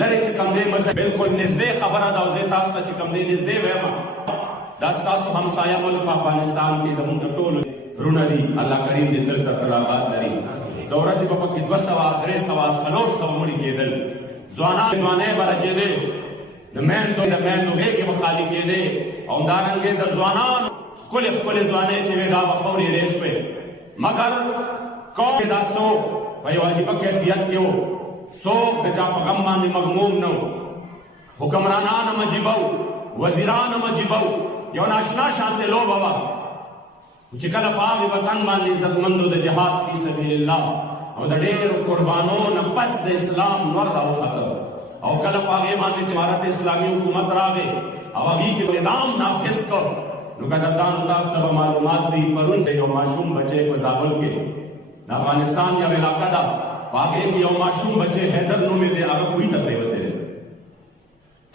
لری چې کوم دی مزه بالکل نږدې خبره ده او زه تاسو ته چې کوم دی نږدې وایم دا ستاسو همسایه ملک په افغانستان کې زموږ د ټولو رونه دي الله کریم دې تل تر آباد لري د ورځې په پکې 200 300 400 مړي کېدل ځوانان ځوانې به راجېدې د میندو غېږې به خالي کېدې او همدارنګې د ځوانانو ښکلې ځوانۍ چې وې دا به خورې ډېر شوې مګر قوم دا څوک په یو عجیبه کیفیت کې و څوک د چا په غم باندې مغموم نه و حکمرانان هم عجیبه و وزیران هم عجیبه و یو ناشنا شانتې لوبه وه چې کله په هغې وطن باندې عزتمندو د جهاد فی سبیل الله او د ډېرو قربانو نه پس د اسلام نور راوخته او کله په هغې باندې چې امارت اسلامي حکومت راغی او هغې کې نظام نافذ کړ نو قدردانو تاسو ته به معلومات دي پرون یو ماشوم بچی په زابل کې د افغانستان یو علاقه ده په هغې کې یو ماشوم بچی حیدر نومې دی هغه کوهي ته پرېوتی دی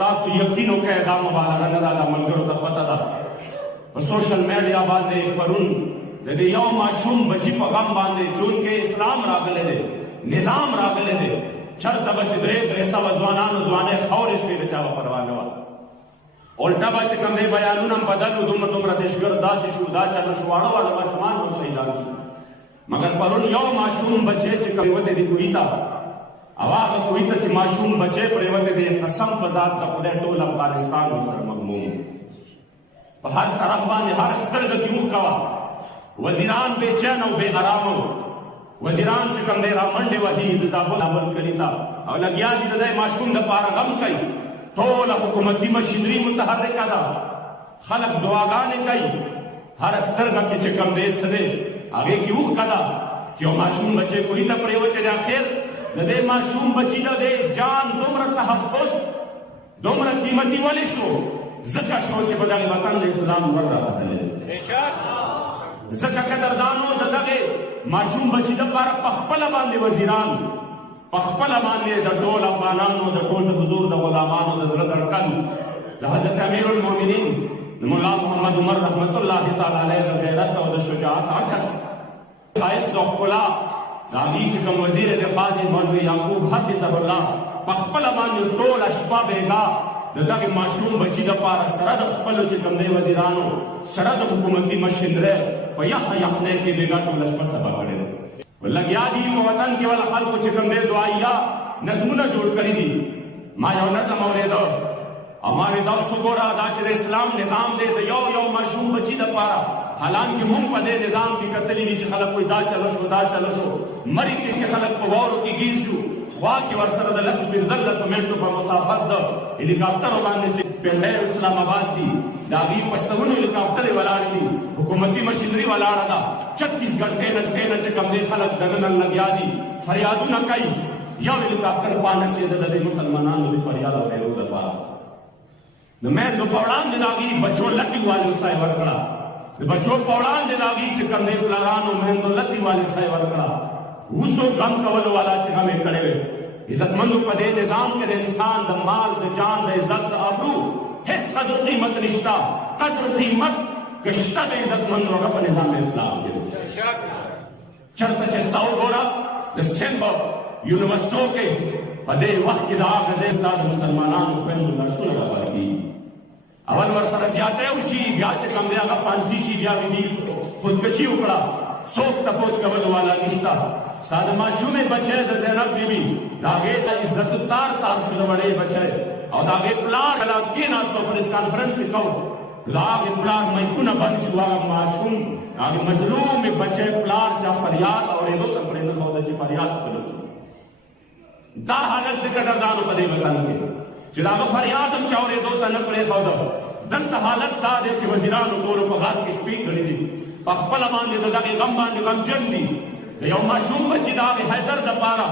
تاسو یقین وکړئ دا مبالغه نه ده دا ملګرو ته پته ده په سوشل میډیا باندې پرون د دې یو ماشوم بچي په غم باندې چونکې اسلام راغلی دی نظام راغلی دی چرته به چې 300 ځوانانو ځوانۍ خاورې شوې د چا به پروا نه وه الټا به چې کوم دی بیانونه هم بدل و دومره دهشتګرد داسې شو دا چلو شو واړه ماشومان هم شهیدان شو مګر پرون یو ماشوم بچی چې پرېوتی دی کوهي ته او هغه کوهي ته چې ماشوم بچی پرېوتی دی قسم په ذات د خدای ټول افغانستان ورسره مغموم په هر طرف باندې هر سترګه کې اوښکه وه وزیران بېچین او بې ارامه وزیران چې کوم دی رامنډې وهي د زابل کلي ته او لګیا دي د دې ماشوم دپاره غم کوي ټوله حکومتي مشینري متحرکه ده خلک دعاګانې کوي هر سترګه کې چې کوم دی څه دی هغې کې اوښکه ده چې یو ماشوم بچی کوهي ته پرېوتی دی اخر د دې ماشوم بچي د دې جان دومره تحفظ دومره قیمتي ولې شو ځکه شو چې په دغې وطن د اسلام ور راغلی ځکه قدردانو د دغې ماشوم بچي دپاره په خپله باندې وزیران په خپله باندې د ټول افغانانو د ټول د حضور د غلامانو د زړه دړکن د حضرت امیر المؤمنین د ملا محمد عمر رحمت الله تعالی علیه د غیرت او د شجاعت عکس ښایست او ښکلا د هغې چې کوم وزیر دفاع دی مولوي یعقوب حفظه الله په خپله باندې ټوله شپه بېګا د دغې ماشوم بچي دپاره سره د خپلو چې کوم دی وزیرانو سره د حکومتي مشینرۍ په یخه یخنۍ کې بېګا ټوله شپه سبا کړې ده لګیا دي په وطن کې ول خلکو چې کوم دی دعایه نظمونه جوړ کړي دي ما یو نظم اورېده او ما وې دا اوس وګوره دا چې د اسلام نظام دی د یو ماشوم بچي دپاره حالانکه موږ په دې نظام کې کتلي دي چې خلک وایي دا چلو شو مري کې خلک په واورو کې ګیر شو خوا کې ورسره د 10-15 منټو په مسافت د هلیکاپټرو باندې چې پنډۍ اسلام آباد دي د هغې په سلونو هلیکاپټرې ولاړې دي حکومتي مشینري ولاړه ده 36 ګنټې نه چې کوم دی خلک دننه لګیا دي فریادونه کوي یو هلیکاپټر پانسېده د دې مسلمانانو د فریاد اورېدو دپاره د میندو په وړاندې د هغې بچو لکې والي سای ورکړه د بچو په وړاندې د هغې چې کوم دی پلارانو میندو لکې والي سای ورکړه اوسو غم کولو والا چې غم یې کړی وی عزتمندو په دې نظام کې د انسان د مال د جان د عزت د ابرو هېڅ قدر قیمت نشته قدر قیمت که شته د عزتمندو هغه په نظام اسلام کې چېرته چې ستا وګوره د سند په یونیورسټو کې په دې وخت کې د هغه ځای ستا د مسلمانانو خویندو لاشونه رابر کېږي اول ورسره زیاتی وشي بیا چې کوم دی هغه پانسي شي بیا وي خودکشي وکړه څوک تپوس کولو والا نشته ستا د ماشومې بچی د زینب بیبي د هغې ته عزت تار شو د وړې بچی او د هغې پلار کله کېناستو پریس کانفرنس یې کو د هغې پلار میکونه بند شو هغه ماشوم د هغې مظلومې بچی پلار چا فریاد اورېدو ته پرېنښوده چې فریاد خپله دا حالت د قدردانو په دې وطن کې چې د هغه فریاد هم چا اورېدو ته نه پرېښوده دلته حالت دا دی چې وزیرانو ټولو په غاښ کې شپې کړي دي په خپله باندې د دغې غم باندې غمجن دي د یو ماشوم بچي د هغې حیدر دپاره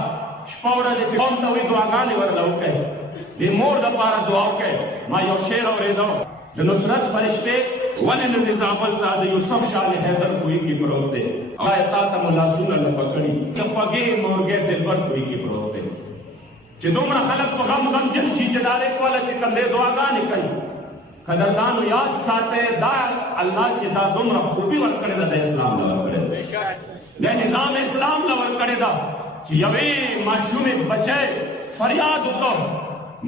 شپه ورځې چې قوم ته وایي دعاګانې ورله وکړئ د مور دپاره دعا وکړئ ما یو شعر اورېده د نصرت فرشتې ولې نه دې زابل ته د یوسف شاه حیدر کوهي کې پروت دی آیا تا ته مو لاسونه نه پکړي که خوږې مورګې دلبر کوهي کې پروت دی چې دومره خلک په غم غمجن شي چې دا ریک والا چې کوم دی دعاګانې کوي قدردانو یاد ساتئ دا الله چې دا دومره خوبي ورکړې ده د اسلام له ورکړې د نظام اسلام له ورکړې ده چې یوې ماشومې بچی फरियाद को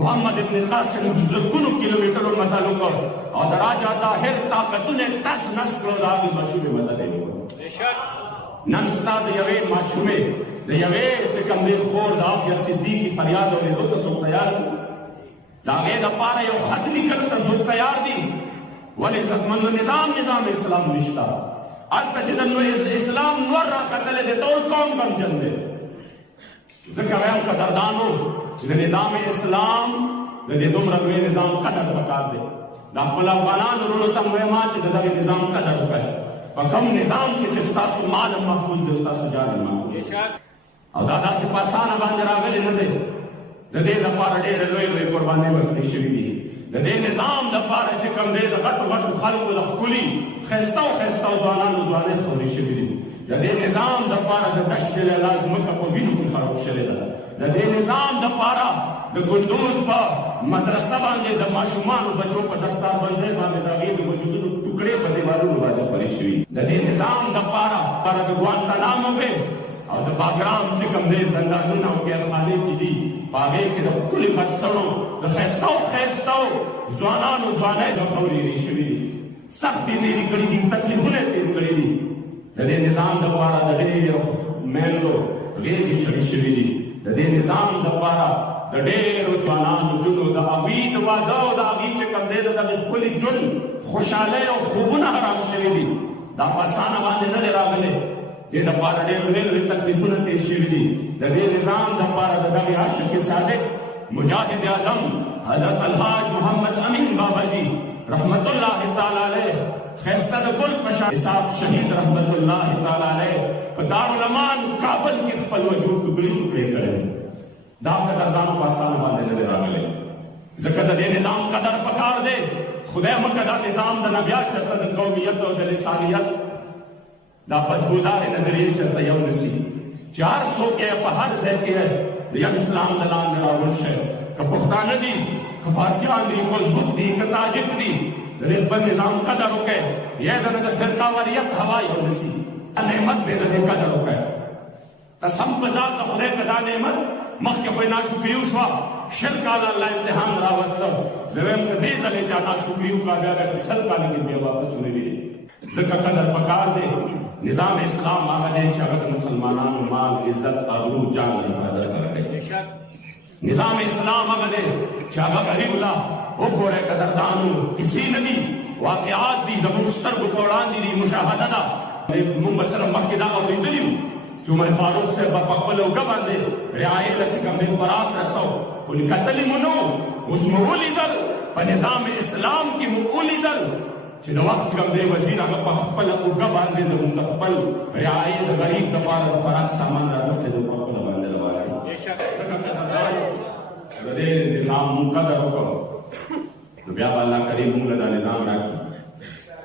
मोहम्मद इब्न कासिम ज़ुर्गुन किलोमीटर और मसालों को और राजा ताहिर ताकतों ने तस नस को दागी मशहूर मदद है बेशक नंस्ता यवे माशूमे यवे से कमरे खोर दाफ या सिद्दीकी फरियाद और दो तो तैयार दागे द पारे यो खत निकल तो जो तैयार दी वले जमन निजाम इस्लाम निश्ता आज तजदन इस्लाम नूर रा कतले दे तौर कौम कम जंदे ज़िक्र का दरदानो निजाम इस्लाम दे दुमरा वे निजाम कदर बकार दे दाखला अफगानान रोलो तम वे माच दे निजाम कदर बकार पकम निजाम के चिस्ता सुमाल महफूज दे उस्ता सुजान महफूज बेशक और दादा से पासाना बांजरा गले नदे दे दपार दे लोई कुर्बानी वक्ती शरीदी दे निजाम दपार के कम दे गट खल्क लखकुली खस्ता जवानान जवाने खोरी शरीदी दे निजाम दपार द तशकिल लाजम का को विन को फरोख शलेदा दे निजाम दपारा द गुंडूज बा मदरसा बांधे द माशुमान बच्चों को दस्तार बंदे बांधे द गीद वजूद टुकड़े बदे वालों वाले फरिश्ती दे निजाम दपारा पर द ग्वांतानामो में और द बागराम से कम दे जंदानुना के खाने की दी पावे के द कुल बदसड़ो द खस्ताओ जवानान जवाने द खौरी रिशवी सख्ती मेरी कड़ी दी तकलीफों ने तेरी कड़ी दी दे निजाम दपारा दे मेलो गेदी शरीशवी दी दे निजाम दपारा दे जवानान जुनो द अबीद व द अबीद के कम दे द कुल जुन खुशाले और खूबना हराम शरीदी दा पासाना बांधे न रागले ये दपारा दे तकलीफों ने तेरी शरीदी दे निजाम दपारा द आशिक सादिक मुजाहिद आजम हजरत अलहाज मोहम्मद अमीन बाबा जी रहमतुल्लाह तआला अलैह खैस्ता गुल पशा साहब शहीद रहमतुल्लाह तआला अलैह दारुल अमान काबल के खपल वजूद टुकड़े करे दा कदरदान पासान बांधे नजर आगले ज़कत दे निजाम कदर पकार दे खुदा मकदा निजाम द नबिया चत द कौमियत और द लिसानियत दा बदबूदार नजरिए चत यौ नसी 400 के पहाड़ से के यम इस्लाम दलान रावल शे का पुख्तान दी का फारसियान दी मजबूत दी का ताजिक दी रिबन निजाम कदर के ये द फिरका वरियत हवाई और नसी नेमत दे दे कदर के कसम बजा का खुदा कदा नेमत मख के कोई ना शुक्रिया उशवा शिरक अल्लाह इम्तिहान रावस्तो जवेम के दे चले जाना शुक्रिया का गया कि सल का लेकिन बे वापस सुने दी ज़का कदर पकार दे निजाम इस्लाम आगे शगत मुसलमानान माल इज्जत आबरू जान हिफाजत करे बेशक निजाम इस्लाम आगे शगत गरीबला ओ गोरे कदरदान किसी नबी वाकयात दी जबुस्तर को कोड़ान दी मुशाहदा मुंबसर मक्किदा और दिलिम उमर फारूक से बपकलो गबंदे रियायत कम में फरात रसो कुल कतल मुनो उस मूली दल पर निजाम इस्लाम की मूली दल जिन वक्त कम दे वजीरा का पखपल को गबंदे दो मुंतखपल रियायत गरीब दबार फरात सामान रस से दो पखपल बंदे दबार बेशक रदे निजाम मुकद्दर को दुनिया वाला करीम मुंगदा निजाम रख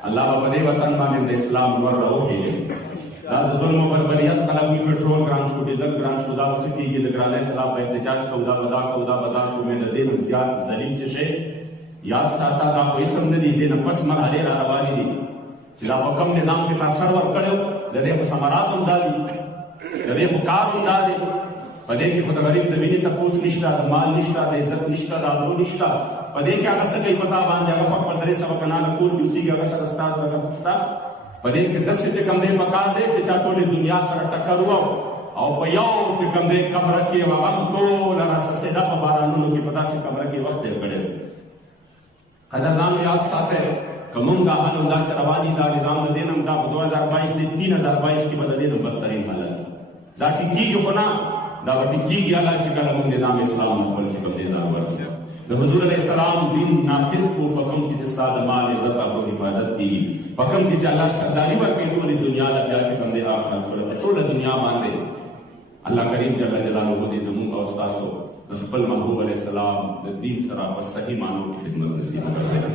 अल्लाह बदे वतन माने इस्लाम वर रहो है दाद जुल्म बरबरियत सलाम की पेट्रोल ग्रांट को डीजल ग्रांट शुदा उसकी ये दगराने सलाम पे एहतजाज कौदा बदा को में दिन ज्यादा जलीम चशे याद साता का कोई समझ दी दिन बस मरहले रवानी दी जिला हुकम निजाम के पास सर्वर करो दे को समरात उंदाली दे को कार उंदाली पदे की खुद गरीब दविनी तपूस निष्ठा माल निष्ठा इज्जत निष्ठा दादो निष्ठा पदे क्या कसक ही पता बांध जाएगा पर दरे सब कना नकूल उसी के अगर सरस्तार लगा पुछता पदे के 10 से कम दे मका दे चाटो ने दुनिया सर टक्कर हुआ और पयाओ के कम दे कब्र के वगम तो लरा ससेदा बारा नु की पता से कब्र के वक्त पड़े कदरदान याद साथे कमुंगा हनुदा से रवानी दा निजाम देनम दा 2022 ने 3022 की मदद देनम बदतरीन हालत जाकी की जो बना दावती की अल्लाह के कलम निजाम इस्लाम खोल के कम दे दावर द हुजूर अलैहि सलाम दिन नाफिज को पकम की जिसाद माल इज्जत और हिफाजत की पकम की अल्लाह सरदारी वर के पूरी दुनिया ला जा के बंदे आखिरत तो दुनिया माने अल्लाह करीम जल्ल जलालहू दे जमू का उस्ताद सो रसूल महबूब अलैहि सलाम द दीन सरा सही मानो की खिदमत नसीब कर दे।